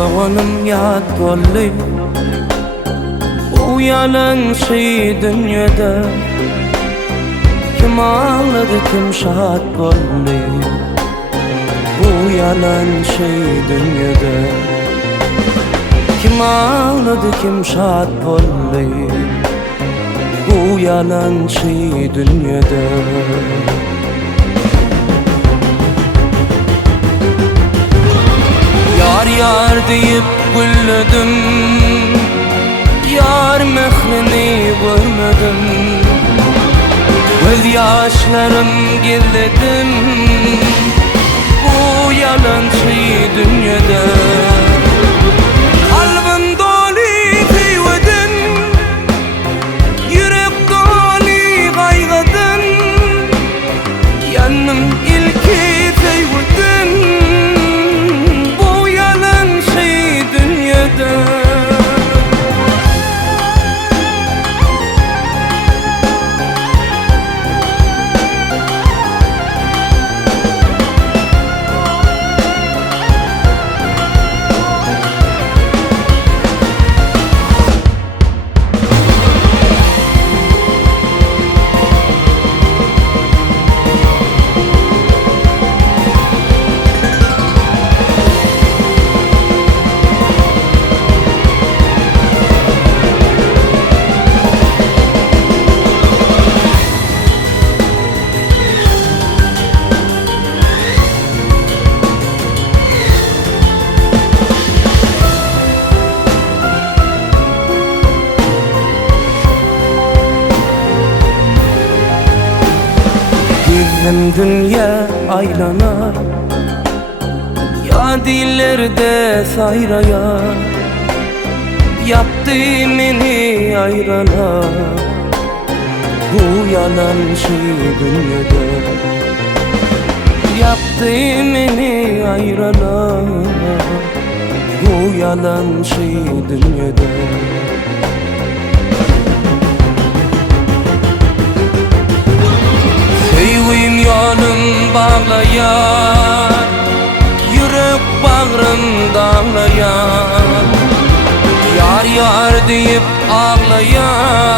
soğanım yad bolly. Bu yalan şey dünyada kim ağladı kim şad bolly. Bu yalan şey dünyada kim ağladı kim şad bolly. Bu yalan şey dünyada. Yar yar deyip güldüm, yar mehrini görmedim. Göz yaşlarım gizledim bu yalan şey dünyada. Kalbim dolu sevdin, yürek dolu kaygıdın. Yanım ilki sevdin bu yalan şey dünyada. Hem dünya aylanar, ya dillerde sayraya. Yaptı beni ayrana bu yalan şey dünyada. Yaptı beni ayrana bu yalan şey dünyada. Sevgim yolum bağlayan, yürek bağrım dağlayan. Yar yar deyip ağlayan